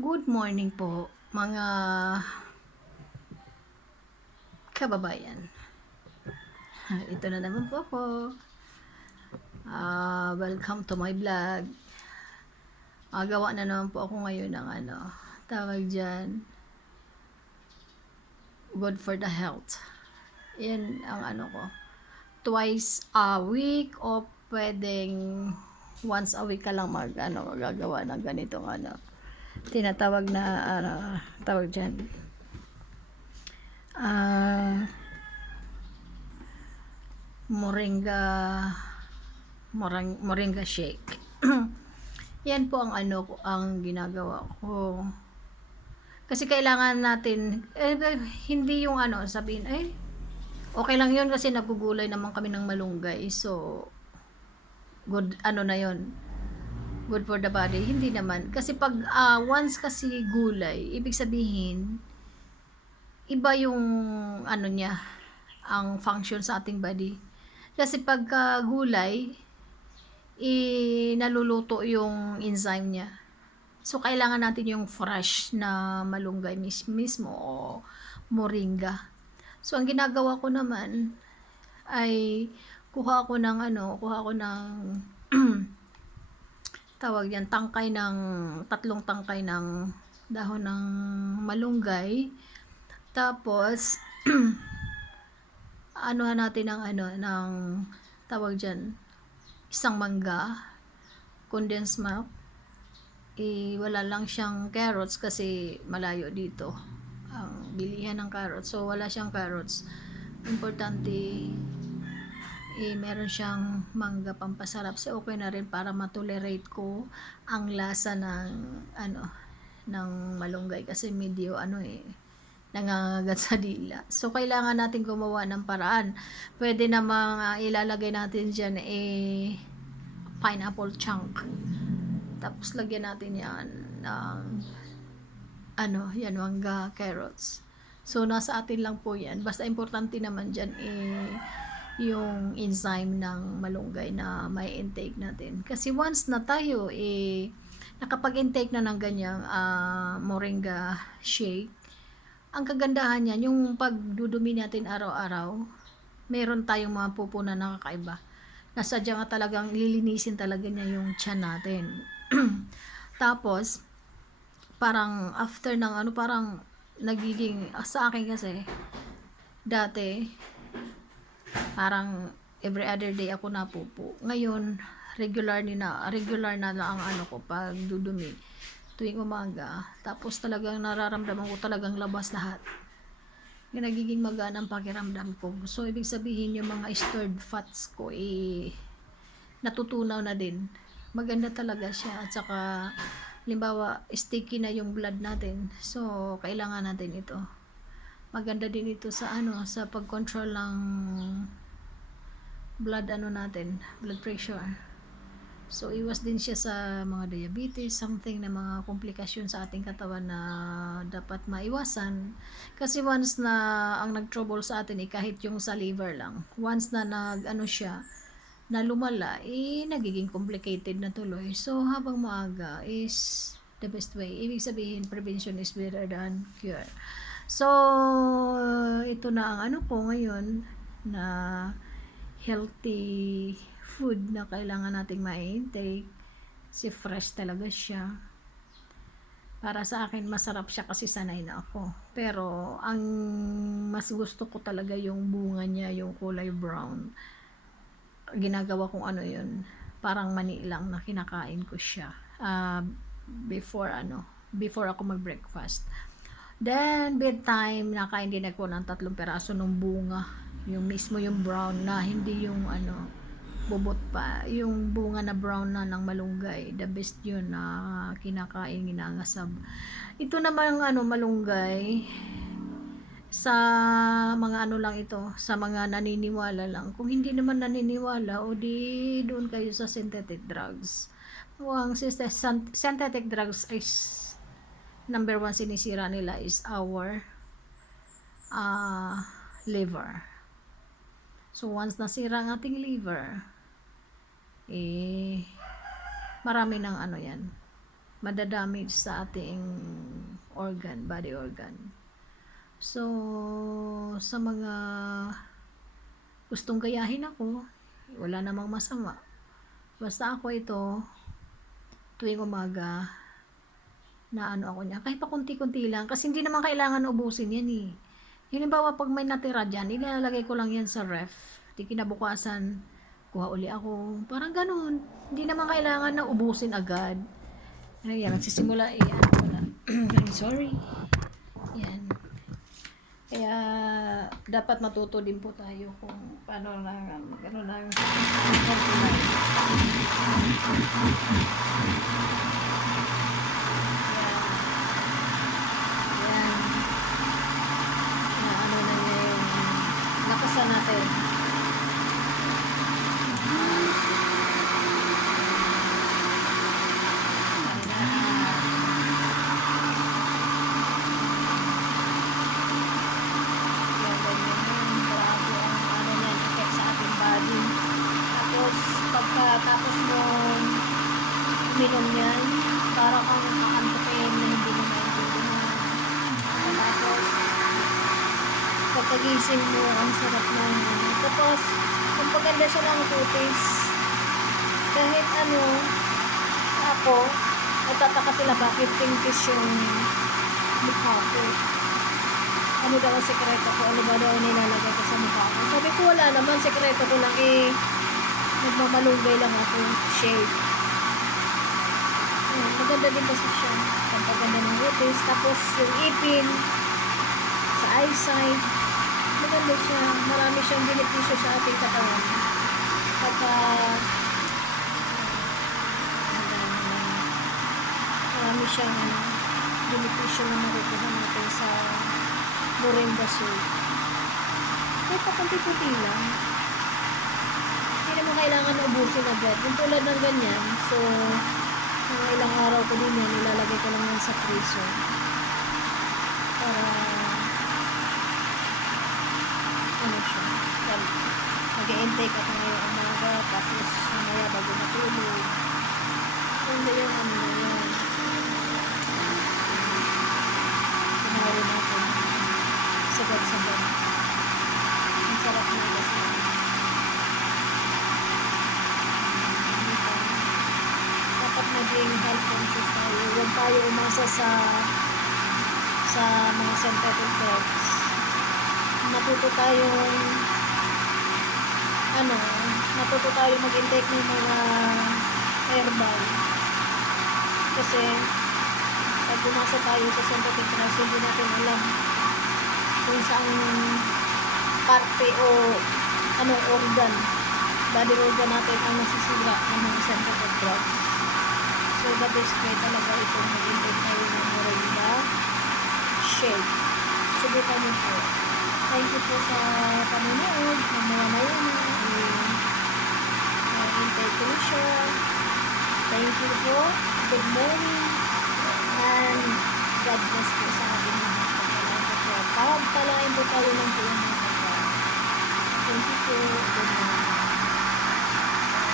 Good morning po mga kababayan. Ito na naman po ako. Welcome to my vlog. Gawa na naman po ako ngayon ng tawag dyan, good for the health. Yan ang ko. Twice a week o pwedeng once a week ka lang magagawa ng ganitong tinatawag na tawag dyan. Moringa shake. Yan po ang ang ginagawa ko. Kasi kailangan natin hindi yung sabihin okay lang yun kasi nagugulay naman kami ng malunggay. So good na yun. Good for the body. Hindi naman. Kasi pag once kasi gulay, ibig sabihin iba yung niya, ang function sa ating body. Kasi pagka gulay, naluluto yung enzyme niya. So, kailangan natin yung fresh na malunggay mismo o moringa. So, ang ginagawa ko naman ay kuha ko ng tawag yan, tatlong tangkay ng dahon ng malunggay. Tapos, natin ng tawag dyan, isang mangga, condensed milk. Wala lang siyang carrots kasi malayo dito ang bilihan ng carrots. So, wala siyang carrots. Importante, meron siyang mangga pampasarap. So, okay na rin para matolerate ko ang lasa ng malunggay kasi medyo nangangagat sa dila. So, kailangan natin gumawa ng paraan. Pwede namang ilalagay natin dyan pineapple chunk. Tapos, lagyan natin yan ng yan, mangga, carrots. So, nasa atin lang po yan. Basta importante naman dyan yung enzyme ng malunggay na may intake natin. Kasi once na tayo nakapag-intake na ng ganyang moringa shake, ang kagandahan niyan, yung pagdudumi natin araw-araw, meron tayong mga pupunan na kakaiba. Nasadya nga talagang lilinisin talaga niya yung tiyan natin. Tapos, parang after ng parang nagiging, sa akin kasi, dati, parang every other day ako napupo. Ngayon, regular na lang ang ko pag dudumi tuwing umaga. Tapos talagang nararamdaman ko talagang labas lahat. Nagiging magaan ang pakiramdam ko. So, ibig sabihin yung mga stored fats ko natutunaw na din. Maganda talaga siya. At saka, halimbawa, sticky na yung blood natin. So, kailangan natin ito. Maganda din ito sa sa pag-control ng blood natin, blood pressure. So, iwas din siya sa mga diabetes, something na mga komplikasyon sa ating katawan na dapat maiwasan. Kasi once na ang nag-trouble sa atin, kahit yung sa liver lang, once na siya, na lumala, nagiging complicated na tuloy. So, habang maaga is the best way. Ibig sabihin, prevention is better than cure. So, ito na ang ko ngayon na healthy food na kailangan nating ma-intake. Kasi fresh talaga siya. Para sa akin, masarap siya kasi sanay na ako. Pero, ang mas gusto ko talaga yung bunga niya, yung kulay brown. Ginagawa kong yun. Parang mani lang na kinakain ko siya. Before ako mag-breakfast. Then, bedtime, nakain din ako ng 3 peraso ng bunga. Yung mismo yung brown na, hindi yung bubot pa. Yung bunga na brown na ng malunggay. The best yun na kinakain, ginangasab. Ito naman malunggay, sa mga lang ito, sa mga naniniwala lang. Kung hindi naman naniniwala, o di doon kayo sa synthetic drugs. Ang synthetic drugs is number 1 sinisira nila is our liver. So, once nasira ang ating liver, marami ng yan. madadamage sa ating organ, body organ. So, sa mga gustong gayahin ako, wala namang masama. Basta ako ito, tuwing umaga, na ano ako niya, kahit pa kunti-kunti lang, kasi hindi naman kailangan ubusin yan eh. Halimbawa, pag may natira dyan, ilalagay ko lang yan sa ref. Di kinabukasan, kuha uli ako. Parang ganun. Hindi naman kailangan na ubusin agad. Ayan, nagsisimula eh. Ano pala. I'm sorry. Yan. Kaya, dapat matuto din po tayo kung paano lang, gano'n lang. Yan. Ano na niya yung lakasan natin. Tapos mo uminom yan, para kang nakakantakin na hindi mo maintindihan. Tapos, pagkagising mo, ang sarap na yun. Tapos, kung paganda siya ng kutis, kahit ano, ako, nagtataka sila bakit pinkish yung mukha ko. Ano daw ang sekreto ko? Ano ba daw nilalagay ko sa mukha ko? Sabi ko, wala naman, sekreto ko lang eh. Nagmamalunggay lang ako, shade. Ayan, maganda din kasi siya. Pagpaganda ng kutis. Tapos yung ipin, sa eyesight, maganda siya. Marami siyang benepisyo sa ating katawan. Marami siyang benepisyo na makukuha natin sa moringa soup. Kahit pa kunti-kunti lang. Hindi naman kailangan na ubusin agad. Yung tulad ng ganyan, so, mga ilang araw ko din yan, ilalagay ko lang yan sa freezer. Para, ano siya, mag-i-intake ako ngayong umaga, tapos mamaya bago matulog. Hindi yung ano na yan. Pinahari natin. Sagad-sagad. Ang sarap na kasi. Maging health conscious tayo. Huwag tayo umasa sa mga synthetic drugs. Matuto tayong mag-intake ng mga herbal. Kasi pag umasa tayo sa synthetic drugs, hindi natin alam kung saan parte o anong organ, body organ natin ang nasisira ng mga synthetic drugs. So, the best way talaga itong mag-intake tayo ng moringa shake. Subukan mo po. Thank you po sa panonood. Mamaya intake ko na siya. Thank you po. Good morning. And God bless po sa ating mga pagkalain po. Pagpalain po tayo ng buong mga pagkalain. Thank you po. Good morning.